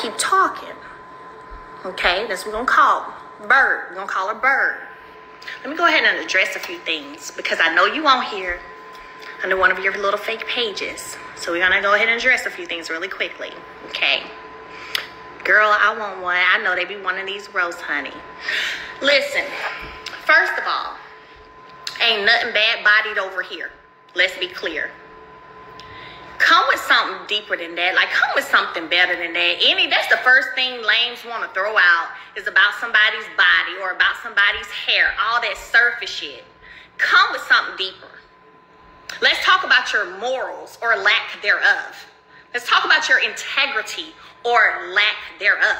keep talking. Okay, that's what we're gonna call Bird. We're gonna call her Bird. Let me go ahead and address a few things because I know you on here under one of your little fake pages. So we're gonna go ahead and address a few things really quickly. Okay. Girl, I want one. I know they be wanting these roasts, honey. Listen, first of all, ain't nothing bad-bodied over here. Let's be clear. Come with something deeper than that. Like, come with something better than that. That's the first thing lames want to throw out is about somebody's body or about somebody's hair. All that surface shit. Come with something deeper. Let's talk about your morals or lack thereof. Let's talk about your integrity or lack thereof.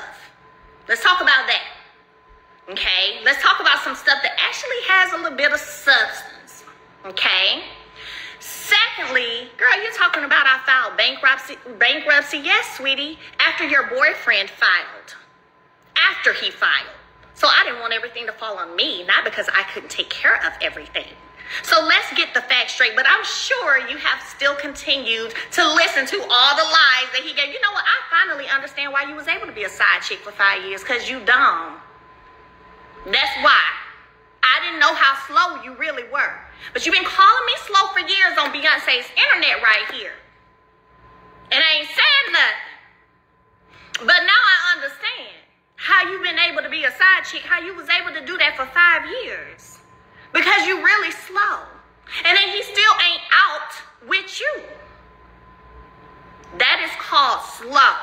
Let's talk about that. Okay? Let's talk about some stuff that actually has a little bit of substance. Okay? Secondly, girl, you're talking about I filed bankruptcy. Yes, sweetie, after your boyfriend filed. After he filed. So I didn't want everything to fall on me, not because I couldn't take care of everything. So let's get the facts straight. But I'm sure you have still continued to listen to all the lies that he gave. You know what? I finally understand why you was able to be a side chick for 5 years, because you dumb. That's why. I didn't know how slow you really were. But you've been calling me slow for years on Beyonce's internet right here. And I ain't saying nothing. But now I understand how you've been able to be a side chick, how you was able to do that for 5 years. Because you really slow. And then he still ain't out with you. That is called slow.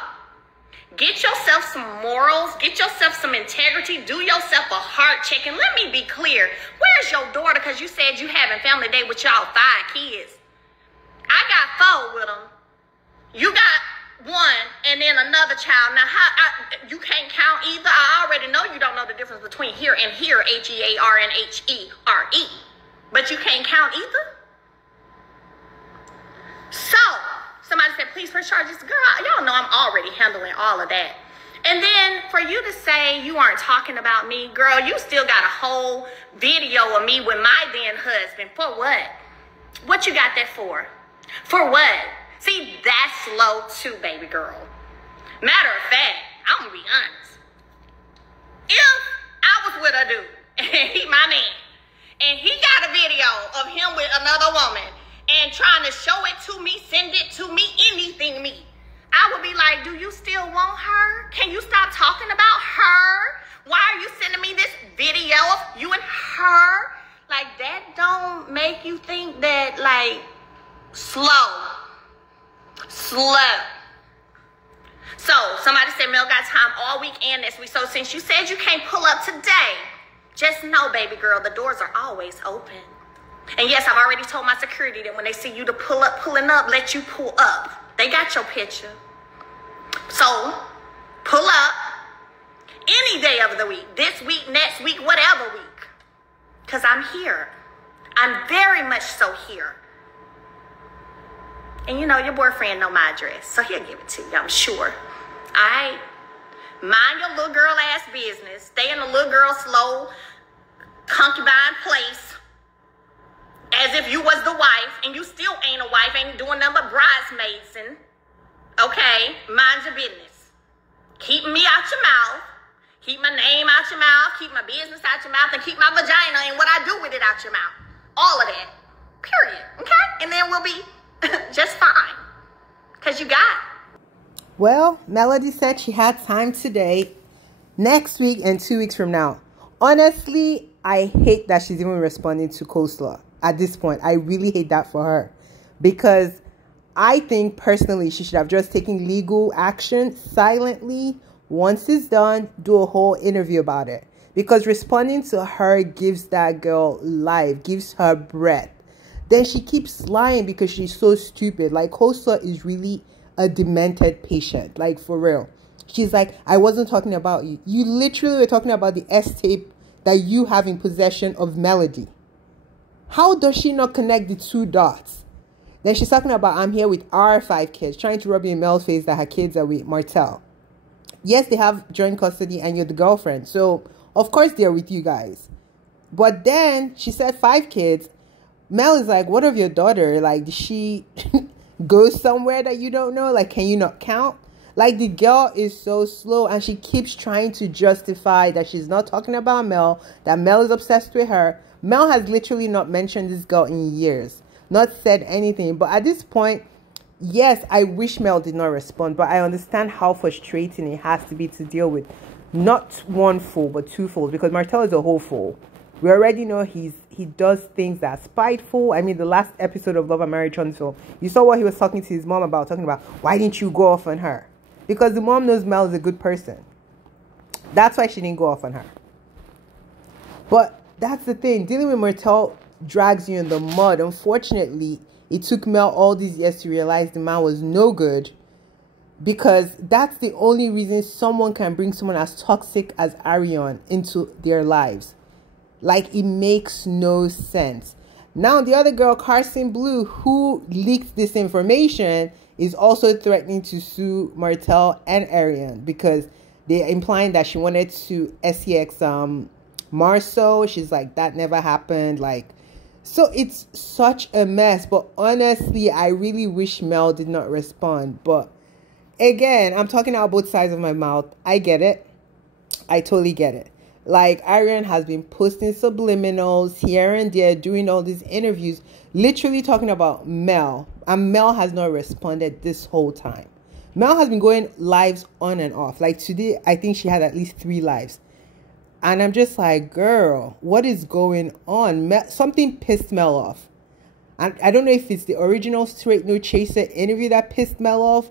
Get yourself some morals. Get yourself some integrity. Do yourself a heart check. And let me be clear. Where's your daughter? Because you said you having family day with y'all 5 kids. I got 4 with them. You got 1 and then another child. Now, you can't count either. I already know you don't know the difference between here and here. H-E-A-R and H-E-R-E. But you can't count either. So, somebody said, please press charges. Girl, y'all know I'm already handling all of that. And then for you to say you aren't talking about me, girl, you still got a whole video of me with my then husband. For what? What you got that for? For what? See, that's slow too, baby girl. Matter of fact, I'm going to be honest. If I was with a dude, and he my man, and he got a video of him with another woman, and trying to show it to me, send it to me, anything me, I would be like, do you still want her? Can you stop talking about her? Why are you sending me this video of you and her? Like, that don't make you think that, like, slow. So, somebody said Mel got time all week and next week. So, since you said you can't pull up today, just know, baby girl, the doors are always open. And yes, I've already told my security that when they see you to pulling up, let you pull up. They got your picture. So, pull up any day of the week, this week, next week, whatever week. Because I'm here. I'm very much so here. And you know, your boyfriend know my address, so he'll give it to you, I'm sure. All right? Mind your little girl ass business. Stay in the little girl slow concubine place. As if you was the wife, and you still ain't a wife, ain't doing nothing but bridesmaids. Okay, mind your business. Keep me out your mouth. Keep my name out your mouth. Keep my business out your mouth. And keep my vagina and what I do with it out your mouth. All of that. Period. Okay? And then we'll be just fine. Because you got it. Well, Melody said she had time today, next week, and 2 weeks from now. Honestly, I hate that she's even responding to Coleslaw. At this point, I really hate that for her, because I think personally she should have just taken legal action silently. Once it's done, do a whole interview about it, because responding to her gives that girl life, gives her breath. Then she keeps lying because she's so stupid. Like, Coleslaw is really a demented patient, like, for real. She's like, I wasn't talking about you. You literally were talking about the S-tape that you have in possession of Melody. How does she not connect the 2 dots? Then she's talking about, I'm here with our 5 kids, trying to rub in Mel's face that her kids are with Martell. Yes, they have joint custody and you're the girlfriend. So, of course, they're with you guys. But then she said 5 kids. Mel is like, what of your daughter? Like, did she go somewhere that you don't know? Like, can you not count? Like, the girl is so slow, and she keeps trying to justify that she's not talking about Mel, that Mel is obsessed with her. Mel has literally not mentioned this girl in years, not said anything. But at this point, yes, I wish Mel did not respond, but I understand how frustrating it has to be to deal with not one fool, but two fools, because Martell is a whole fool. We already know he does things that are spiteful. I mean, the last episode of Love and Marriage Huntsville, you saw what he was talking to his mom about, talking about, why didn't you go off on her? Because the mom knows Mel is a good person. That's why she didn't go off on her. But that's the thing. Dealing with Martell drags you in the mud. Unfortunately, it took Mel all these years to realize the man was no good. Because that's the only reason someone can bring someone as toxic as Arionne into their lives. Like, it makes no sense. Now, the other girl, Carson Blue, who leaked this information, is also threatening to sue Martell and Arionne because they're implying that she wanted to SEX Marceau. She's like, that never happened. Like, so it's such a mess. But honestly, I really wish Mel did not respond. But again, I'm talking out both sides of my mouth. I get it. I totally get it. Like, Arionne has been posting subliminals here and there, doing all these interviews, literally talking about Mel. And Mel has not responded this whole time. Mel has been going lives on and off. Like, today, I think she had at least 3 lives. And I'm just like, girl, what is going on? Something pissed Mel off. And I don't know if it's the original Straight No Chaser interview that pissed Mel off,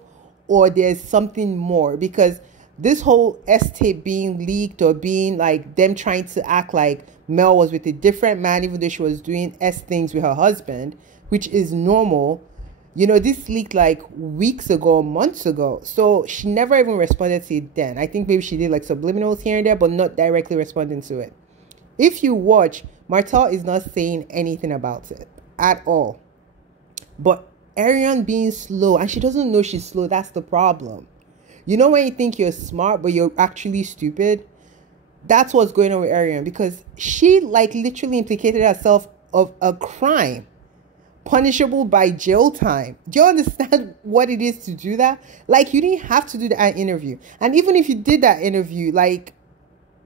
or there's something more. Because this whole S-tape being leaked, or being like them trying to act like Mel was with a different man, even though she was doing S things with her husband, which is normal. You know, this leaked like weeks ago, months ago. So she never even responded to it then. I think maybe she did like subliminals here and there, but not directly responding to it. If you watch, Martell is not saying anything about it at all. But Arionne being slow, and she doesn't know she's slow, that's the problem. You know when you think you're smart, but you're actually stupid? That's what's going on with Arionne, because she like literally implicated herself of a crime punishable by jail time. Do you understand what it is to do that? Like, you didn't have to do that interview. And even if you did that interview, like,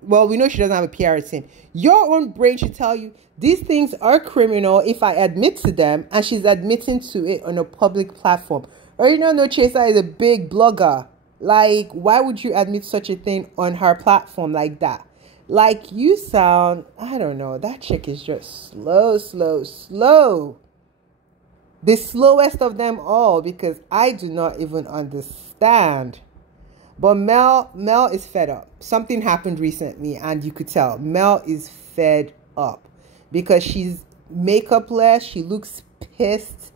well, we know she doesn't have a PR team. Your own brain should tell you these things are criminal if I admit to them, and she's admitting to it on a public platform. Arionne No Chaser is a big blogger. Like, why would you admit such a thing on her platform like that? Like, you sound, I don't know, that chick is just slow. The slowest of them all, because I do not even understand. But Mel is fed up. Something happened recently, and you could tell Mel is fed up because she's makeupless. She looks pissed.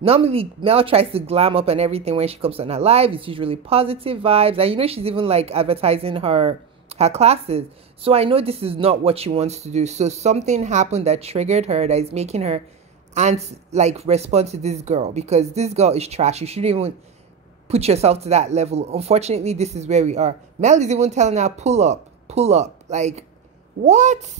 Normally, Mel tries to glam up and everything when she comes on her live. It's usually positive vibes. And you know, she's even like advertising her classes. So I know this is not what she wants to do. So something happened that triggered her, that is making her respond to this girl. Because this girl is trash. You shouldn't even put yourself to that level. Unfortunately, this is where we are. Mel is even telling her, pull up. Like, what?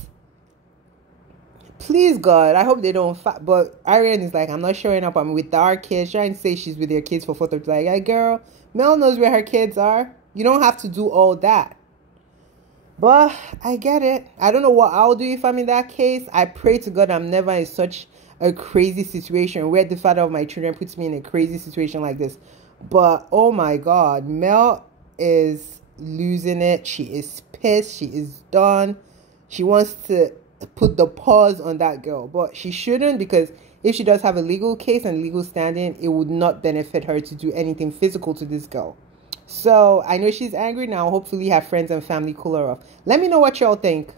Please, God, I hope they don't but Arionne is like, I'm not showing up. I'm with our kids. Trying to say she's with their kids for 4th of July. Like, girl, Mel knows where her kids are. You don't have to do all that. But I get it. I don't know what I'll do if I'm in that case. I pray to God I'm never in such a crazy situation where the father of my children puts me in a crazy situation like this. But, oh my God, Mel is losing it. She is pissed. She is done. She wants to put the pause on that girl, but she shouldn't, because if she does have a legal case and legal standing, it would not benefit her to do anything physical to this girl. So I know she's angry now. Hopefully her friends and family cool her off. Let me know what y'all think.